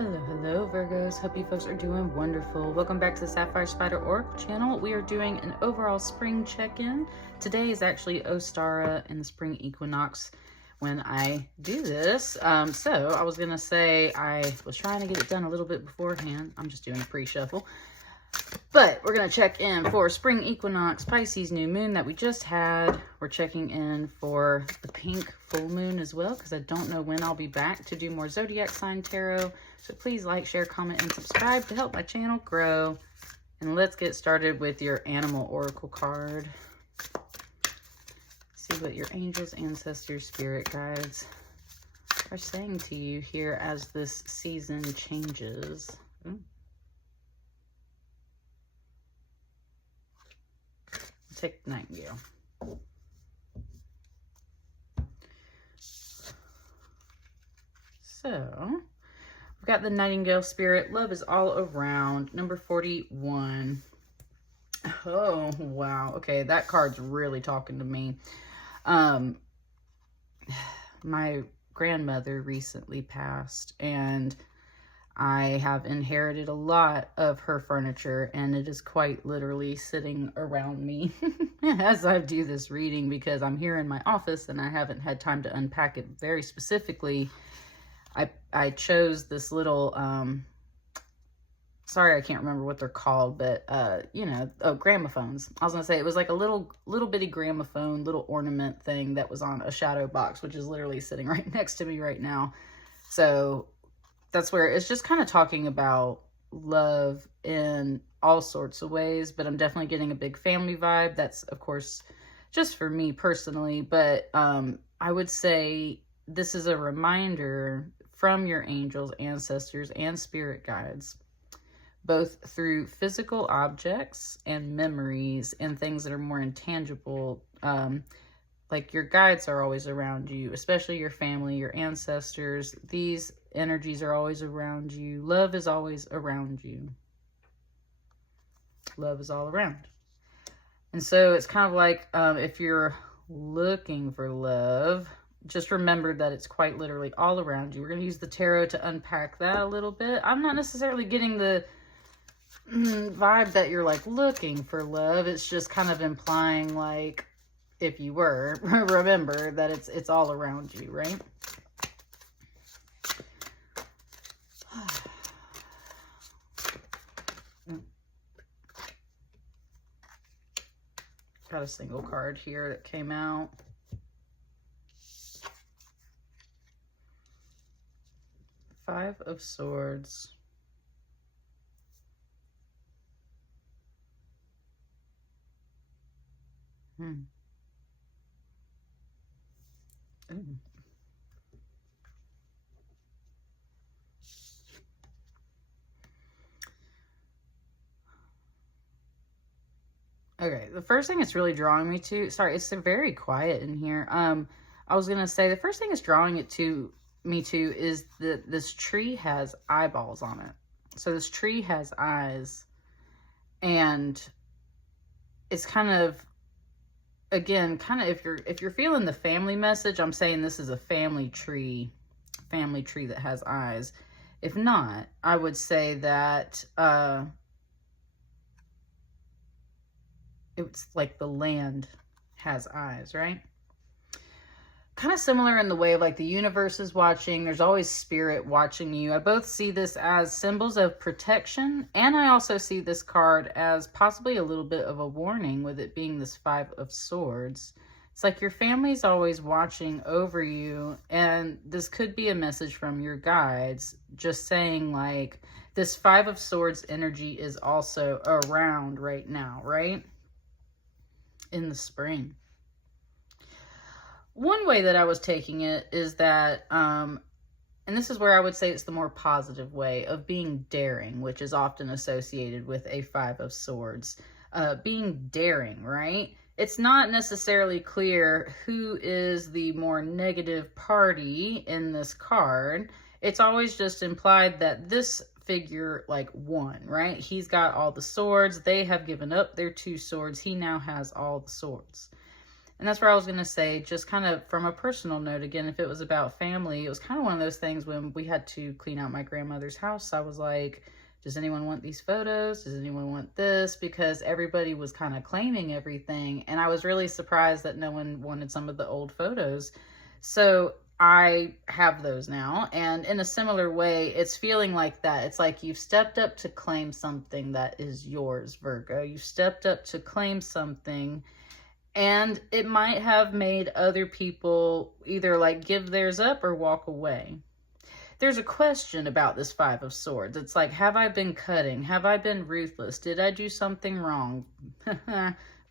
Hello Virgos, hope you folks are doing wonderful. Welcome back to the Sapphire Spider Oracle channel. We are doing an overall spring check-in. Today is actually Ostara and the spring equinox when I do this. So I was gonna say I was trying to get it done a little bit beforehand. I'm just doing a pre-shuffle. But we're going to check in for spring equinox, Pisces new moon that we just had. We're checking in for the pink full moon as well, because I don't know when I'll be back to do more zodiac sign tarot. So please like, share, comment, and subscribe to help my channel grow. And let's get started with your animal oracle card. See what your angels, ancestors, spirit guides are saying to you here as this season changes. Take Nightingale. So, we've got the Nightingale spirit. Love is all around. Number 41. Oh, wow. Okay, that card's really talking to me. My grandmother recently passed, and I have inherited a lot of her furniture, and it is quite literally sitting around me as I do this reading, because I'm here in my office and I haven't had time to unpack it very specifically. I chose this little, sorry, I can't remember what they're called, but, you know, gramophones. I was going to say it was like a little bitty gramophone, little ornament thing that was on a shadow box, which is literally sitting right next to me right now. So that's where it's just kind of talking about love in all sorts of ways, but I'm definitely getting a big family vibe. That's, of course, just for me personally, but I would say this is a reminder from your angels, ancestors, and spirit guides, both through physical objects and memories and things that are more intangible. Like your guides are always around you, especially your family, your ancestors. These energies are always around you. Love is always around you. Love is all around. And so it's kind of like if you're looking for love, just remember that it's quite literally all around you. We're going to use the tarot to unpack that a little bit. I'm not necessarily getting the vibe that you're like looking for love. It's just kind of implying like, if you were, remember that it's all around you, right? Got a single card here that came out. Five of Swords. Ooh. Okay, the first thing it's really drawing me to, sorry, it's very quiet in here. I was gonna say the first thing it's drawing it to me to is that this tree has eyeballs on it. So this tree has eyes, and it's kind of, again, kind of if you're feeling the family message, I'm saying this is a family tree that has eyes. If not, I would say that it's like the land has eyes, right? Kind of similar in the way of like the universe is watching. There's always spirit watching you. I both see this as symbols of protection, and I also see this card as possibly a little bit of a warning, with it being this Five of Swords. It's like your family's always watching over you, and this could be a message from your guides just saying like this Five of Swords energy is also around right now, right? In the spring. One way that I was taking it is that, and this is where I would say it's the more positive way of being daring, which is often associated with a Five of Swords. Being daring, right? It's not necessarily clear who is the more negative party in this card. It's always just implied that this figure like won, right? He's got all the swords. They have given up their two swords. He now has all the swords. And that's where I was going to say, just kind of from a personal note, again, if it was about family, it was kind of one of those things when we had to clean out my grandmother's house. I was like, does anyone want these photos? Does anyone want this? Because everybody was kind of claiming everything. And I was really surprised that no one wanted some of the old photos. So I have those now. And in a similar way, it's feeling like that. It's like you've stepped up to claim something that is yours, Virgo. You've stepped up to claim something. And it might have made other people either like give theirs up or walk away. There's a question about this Five of Swords. It's like, have I been cutting? Have I been ruthless? Did I do something wrong?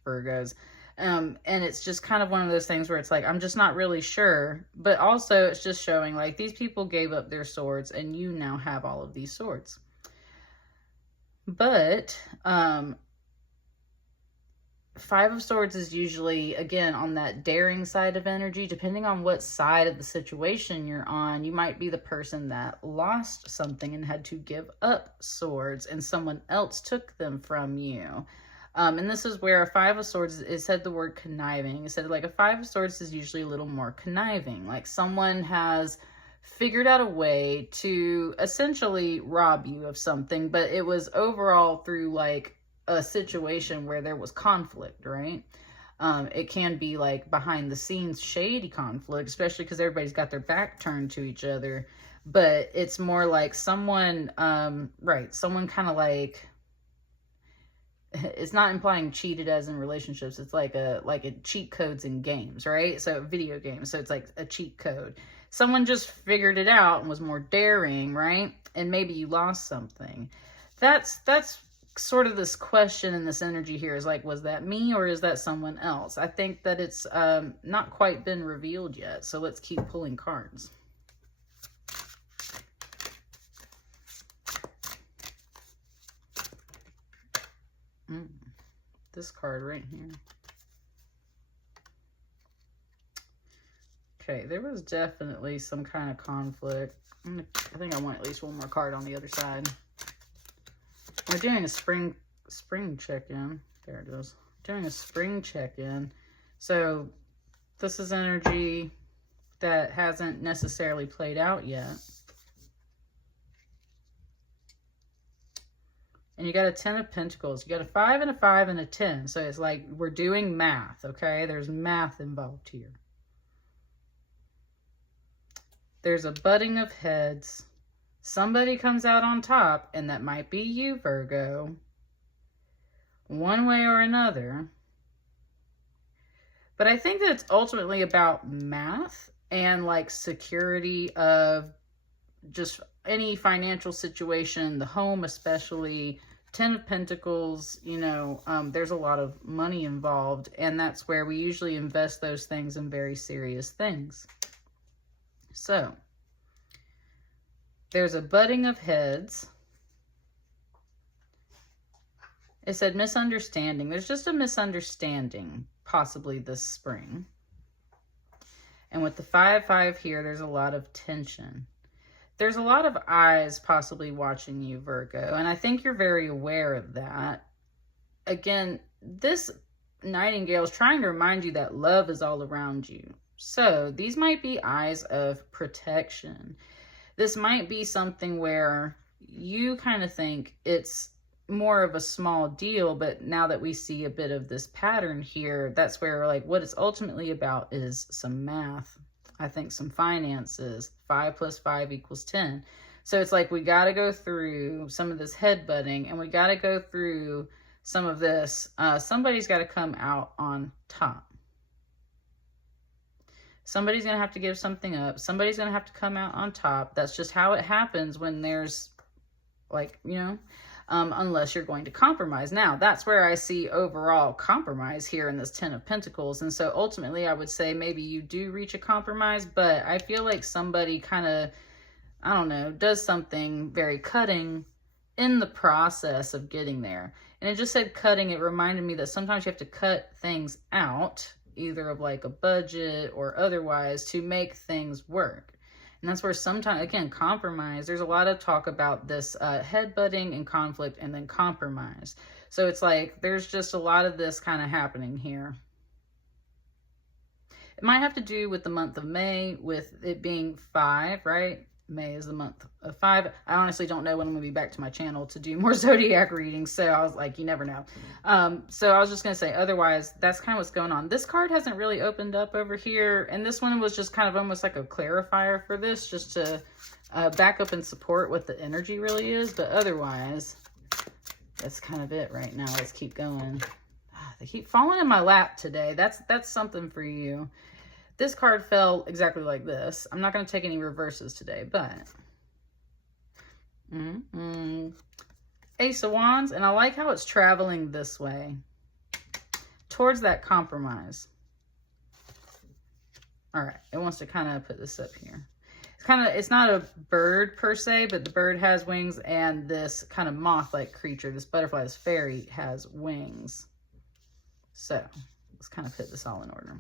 Virgos. And it's just kind of one of those things where it's like, I'm just not really sure. But also it's just showing like these people gave up their swords and you now have all of these swords. But, Five of Swords is usually, again, on that daring side of energy. Depending on what side of the situation you're on, you might be the person that lost something and had to give up swords and someone else took them from you. And this is where a Five of Swords, it said the word conniving. It said like a Five of Swords is usually a little more conniving. Like someone has figured out a way to essentially rob you of something, but it was overall through like a situation where there was conflict, right? It can be like behind the scenes shady conflict, especially because everybody's got their back turned to each other. But it's more like someone, right, someone kind of like, it's not implying cheated as in relationships. It's like a cheat codes in games, right? So video games. So it's like a cheat code. Someone just figured it out and was more daring, right? And maybe you lost something. That's sort of this question and this energy here is like, was that me or is that someone else? I think that it's not quite been revealed yet. So let's keep pulling cards. This card right here. Okay, there was definitely some kind of conflict. I think I want at least one more card on the other side. We're doing a spring check-in. There it is. Doing a spring check-in. So this is energy that hasn't necessarily played out yet. And you got a 10 of Pentacles. You got a 5 and a 5 and a 10. So it's like we're doing math, okay? There's math involved here. There's a butting of heads. Somebody comes out on top, and that might be you, Virgo. One way or another. But I think that it's ultimately about math and like security of just any financial situation, the home especially. 10 of Pentacles, you know, there's a lot of money involved, and that's where we usually invest those things in very serious things. So there's a butting of heads. It said misunderstanding. There's just a misunderstanding possibly this spring. And with the 5-5 here, there's a lot of tension. There's a lot of eyes possibly watching you, Virgo. And I think you're very aware of that. Again, this Nightingale is trying to remind you that love is all around you. So these might be eyes of protection. This might be something where you kind of think it's more of a small deal, but now that we see a bit of this pattern here, that's where like what it's ultimately about is some math. I think some finances. 5 + 5 = 10. So it's like we got to go through some of this headbutting, and we got to go through some of this. Somebody's got to come out on top. Somebody's going to have to give something up. Somebody's going to have to come out on top. That's just how it happens when there's, like, you know, unless you're going to compromise. Now, that's where I see overall compromise here in this 10 of Pentacles. And so ultimately, I would say maybe you do reach a compromise, but I feel like somebody kind of, I don't know, does something very cutting in the process of getting there. And it just said cutting. It reminded me that sometimes you have to cut things out, either of like a budget or otherwise, to make things work. And that's where sometimes, again, compromise, there's a lot of talk about this headbutting and conflict and then compromise. So it's like there's just a lot of this kind of happening here. It might have to do with the month of May, with it being 5, right? May is the month of 5. I honestly don't know when I'm going to be back to my channel to do more zodiac readings, so I was like, you never know. So I was just going to say, otherwise, that's kind of what's going on. This card hasn't really opened up over here, and this one was just kind of almost like a clarifier for this, just to back up and support what the energy really is, but otherwise, that's kind of it right now. Let's keep going. They keep falling in my lap today. That's something for you. This card fell exactly like this. I'm not going to take any reverses today, but Ace of Wands, and I like how it's traveling this way towards that compromise. All right, it wants to kind of put this up here. It's not a bird per se, but the bird has wings, and this kind of moth-like creature, this butterfly, this fairy, has wings. So let's kind of put this all in order.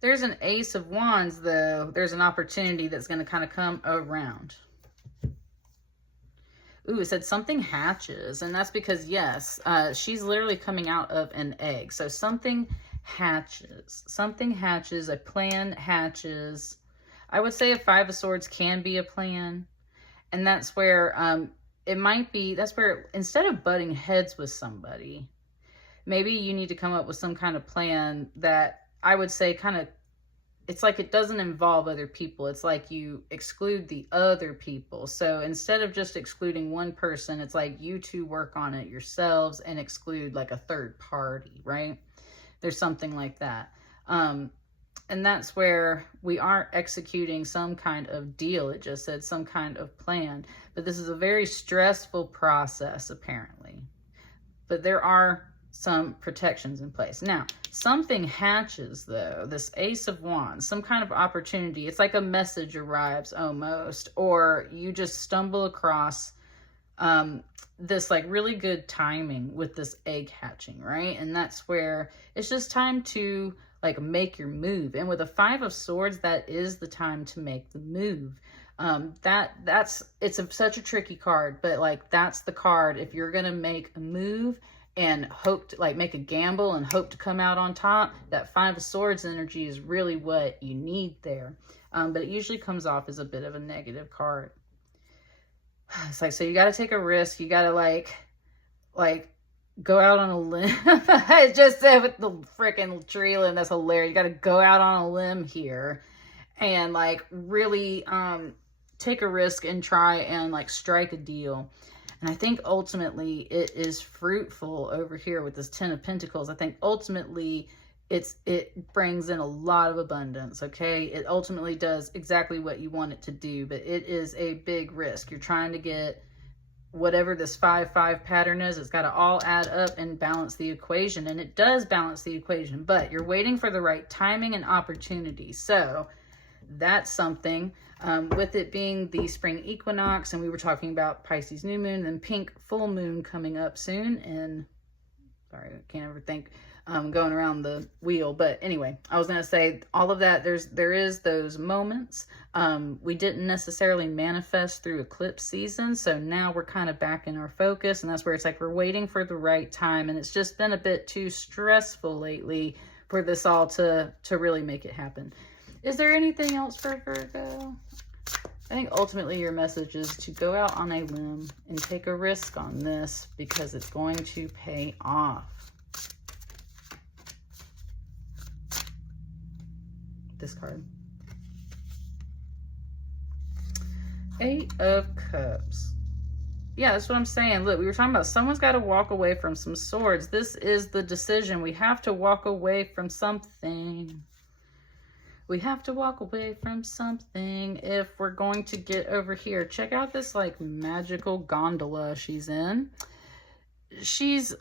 There's an Ace of Wands, though. There's an opportunity that's going to kind of come around. Ooh, it said something hatches. And that's because, yes, she's literally coming out of an egg. So something hatches. Something hatches. A plan hatches. I would say a 5 of Swords can be a plan. And that's where it might be, that's where instead of butting heads with somebody, maybe you need to come up with some kind of plan that I would say kind of, it's like it doesn't involve other people. It's like you exclude the other people. So instead of just excluding one person, it's like you two work on it yourselves and exclude like a third party, right? There's something like that. And that's where we aren't executing some kind of deal. It just said some kind of plan. But this is a very stressful process, apparently. But there are some protections in place. Now, something hatches, though. This Ace of Wands, some kind of opportunity. It's like a message arrives almost, or you just stumble across this like really good timing with this egg hatching, right? And that's where it's just time to like make your move. And with a 5 of Swords, that is the time to make the move. It's such a tricky card, but like that's the card if you're gonna make a move and hope to like make a gamble and hope to come out on top. That 5 of Swords energy is really what you need there. But it usually comes off as a bit of a negative card. It's like, so you got to take a risk. You got to like go out on a limb. It just said with the freaking tree limb. That's hilarious. You got to go out on a limb here and like really take a risk and try and like strike a deal. And I think ultimately it is fruitful over here with this 10 of Pentacles. I think ultimately it brings in a lot of abundance, okay? It ultimately does exactly what you want it to do, but it is a big risk. You're trying to get whatever this 5-5 pattern is. It's got to all add up and balance the equation, and it does balance the equation, but you're waiting for the right timing and opportunity. So that's something. With it being the spring equinox, and we were talking about Pisces new moon and pink full moon coming up soon, and sorry, I can't ever think going around the wheel, but anyway, I was going to say all of that, there is those moments. We didn't necessarily manifest through eclipse season, so now we're kind of back in our focus, and that's where it's like we're waiting for the right time, and it's just been a bit too stressful lately for this all to really make it happen. Is there anything else for Virgo? I think ultimately your message is to go out on a limb and take a risk on this because it's going to pay off. This card. 8 of Cups. Yeah, that's what I'm saying. Look, we were talking about someone's got to walk away from some swords. This is the decision. We have to walk away from something. We have to walk away from something if we're going to get over here. Check out this like magical gondola she's in. She's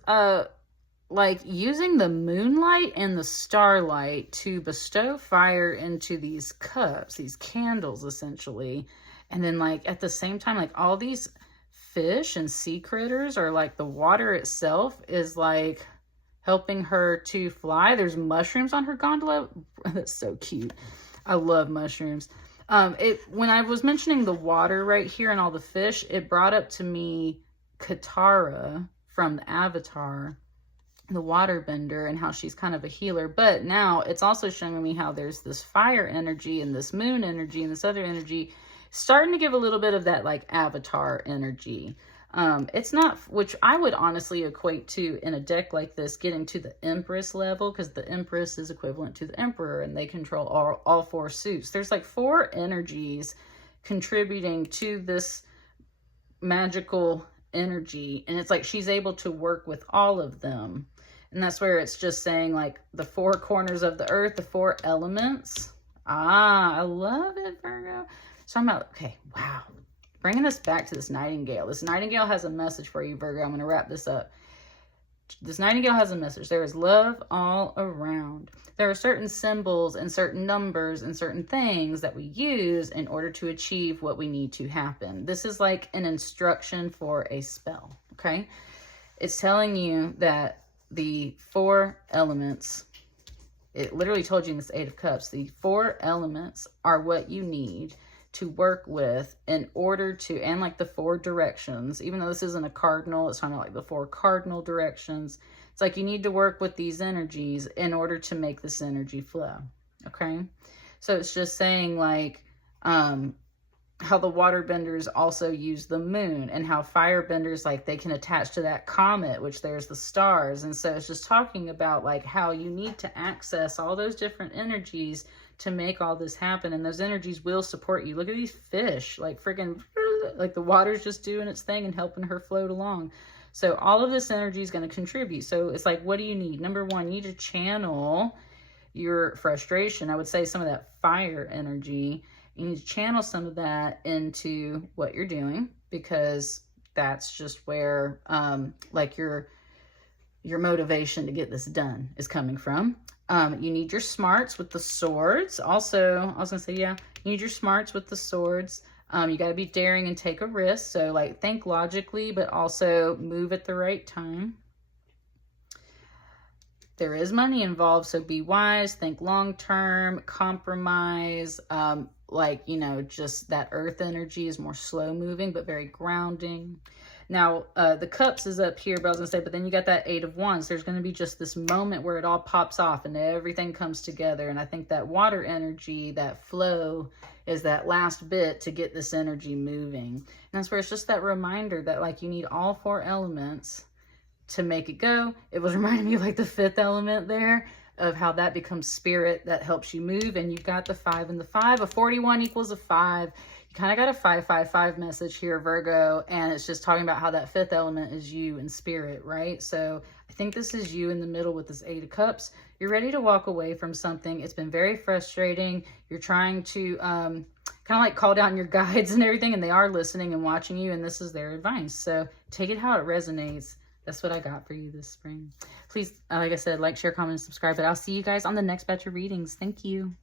like using the moonlight and the starlight to bestow fire into these cups, these candles essentially. And then like at the same time, like all these fish and sea critters, or like the water itself is like helping her to fly. There's mushrooms on her gondola. That's so cute. I love mushrooms. When I was mentioning the water right here and all the fish, it brought up to me Katara from the Avatar. the waterbender and how she's kind of a healer. But now it's also showing me how there's this fire energy and this moon energy and this other energy starting to give a little bit of that like avatar energy. It's not, which I would honestly equate to in a deck like this, getting to the Empress level, because the Empress is equivalent to the Emperor and they control all 4 suits. There's like 4 energies contributing to this magical energy, and it's like she's able to work with all of them. And that's where it's just saying like the 4 corners of the earth, the 4 elements. I love it, Virgo. So I'm about, okay, wow. Bringing us back to this Nightingale. This Nightingale has a message for you, Virgo. I'm going to wrap this up. This Nightingale has a message. There is love all around. There are certain symbols and certain numbers and certain things that we use in order to achieve what we need to happen. This is like an instruction for a spell, okay? It's telling you that the 4 elements, it literally told you in this 8 of Cups, the 4 elements are what you need to work with in order to, and like the 4 directions, even though this isn't a cardinal, it's kind of like the 4 cardinal directions. It's like you need to work with these energies in order to make this energy flow. Okay. So it's just saying like, how the waterbenders also use the moon, and how firebenders, like they can attach to that comet, which there's the stars. And so it's just talking about like how you need to access all those different energies to make all this happen. And those energies will support you. Look at these fish, like freaking, like the water's just doing its thing and helping her float along. So all of this energy is going to contribute. So it's like, what do you need? Number 1, you need to channel your frustration. I would say some of that fire energy. You need to channel some of that into what you're doing, because that's just where like your motivation to get this done is coming from. You need your smarts with the swords. Also, I was gonna say, yeah, you need your smarts with the swords. You got to be daring and take a risk. So like think logically, but also move at the right time. There is money involved, so be wise, think long-term, compromise. Like, you know, just that earth energy is more slow moving, but very grounding. Now, the Cups is up here, but I was going to say, but then you got that 8 of Wands. There's going to be just this moment where it all pops off and everything comes together. And I think that water energy, that flow, is that last bit to get this energy moving. And that's where it's just that reminder that, like, you need all 4 elements to make it go. It was reminding me of, like, the 5th element there, of how that becomes spirit that helps you move. And you've got the 5 and the 5. A 41 equals a 5. Kind of got a 555 message here, Virgo, and it's just talking about how that 5th element is you and spirit, right? So I think this is you in the middle with this 8 of Cups. You're ready to walk away from something. It's been very frustrating. You're trying to kind of like call down your guides and everything, and they are listening and watching you, and this is their advice. So take it how it resonates. That's what I got for you this spring. Please, like I said, like, share, comment, and subscribe, but I'll see you guys on the next batch of readings. Thank you.